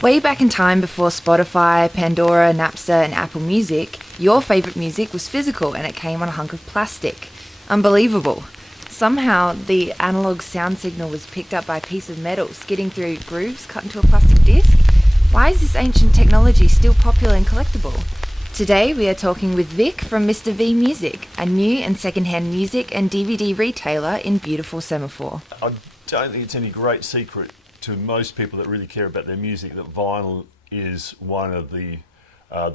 Way back in time before Spotify, Pandora, Napster and Apple Music, your favourite music was physical and it came on a hunk of plastic. Unbelievable. Somehow the analogue sound signal was picked up by a piece of metal skidding through grooves cut into a plastic disc. Why is this ancient technology still popular and collectible? Today we are talking with Vic from Mr. V Music, a new and second-hand music and DVD retailer in beautiful Semaphore. I don't think it's any great secret to most people that really care about their music that vinyl is one of the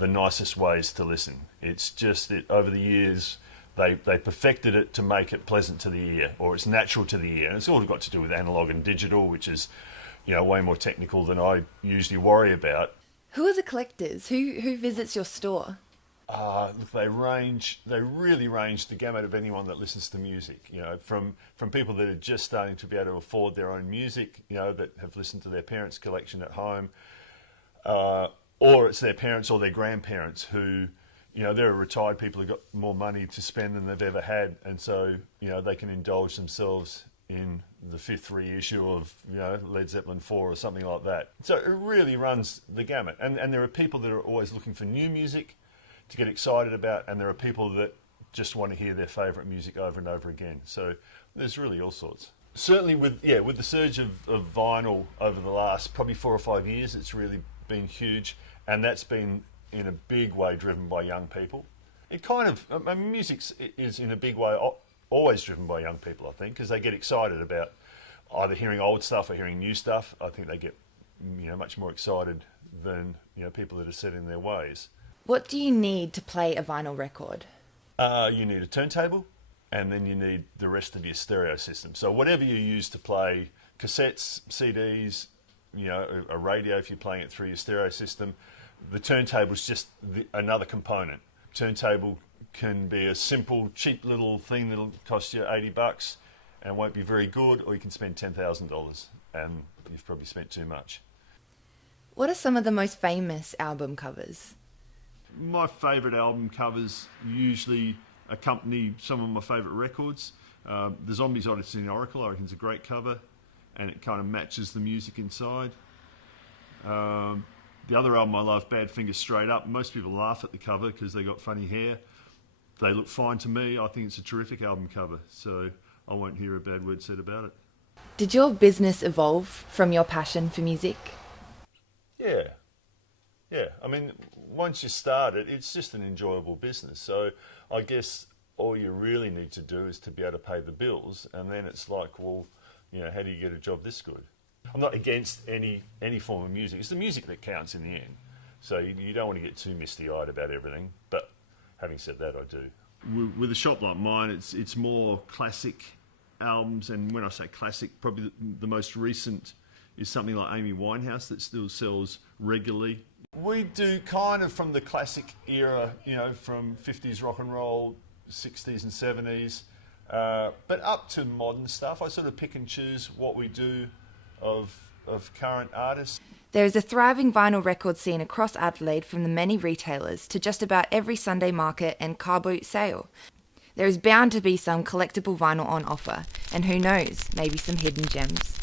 nicest ways to listen. It's just that over the years they perfected it to make it pleasant to the ear, or it's natural to the ear, and it's all got to do with analog and digital, which is way more technical than I usually worry about. Who are the collectors? Who visits your store? Look, they really range the gamut of anyone that listens to music. From people that are just starting to be able to afford their own music, that have listened to their parents' collection at home, or it's their parents or their grandparents who, they're retired people who've got more money to spend than they've ever had, and so they can indulge themselves in the 5th reissue of Led Zeppelin 4 or something like that. So it really runs the gamut, and there are people that are always looking for new music to get excited about, and there are people that just want to hear their favourite music over and over again. So there's really all sorts. Certainly with the surge of vinyl over the last probably 4 or 5 years, it's really been huge, and that's been in a big way driven by young people. Music is in a big way always driven by young people, I think, because they get excited about either hearing old stuff or hearing new stuff. I think they get much more excited than people that are set in their ways. What do you need to play a vinyl record? You need a turntable, and then you need the rest of your stereo system. So whatever you use to play cassettes, CDs, a radio if you're playing it through your stereo system, the turntable is just another component. Turntable can be a simple, cheap little thing that'll cost you $80 and won't be very good, or you can spend $10,000 and you've probably spent too much. What are some of the most famous album covers? My favourite album covers usually accompany some of my favourite records. The Zombies Odyssey in Oracle, I reckon, is a great cover, and it kind of matches the music inside. The other album I love, Badfinger Straight Up. Most people laugh at the cover because they got funny hair. They look fine to me. I think it's a terrific album cover, so I won't hear a bad word said about it. Did your business evolve from your passion for music? Yeah. I mean, once you start it, it's just an enjoyable business. So I guess all you really need to do is to be able to pay the bills, and then it's like, well, how do you get a job this good? I'm not against any form of music. It's the music that counts in the end. So you don't want to get too misty-eyed about everything. But having said that, I do. With a shop like mine, it's more classic albums, and when I say classic, probably the most recent is something like Amy Winehouse that still sells regularly. We do kind of from the classic era, from 50s rock and roll, 60s and 70s, but up to modern stuff. I sort of pick and choose what we do of current artists. There is a thriving vinyl record scene across Adelaide, from the many retailers to just about every Sunday market and car boot sale. There is bound to be some collectible vinyl on offer, and who knows, maybe some hidden gems.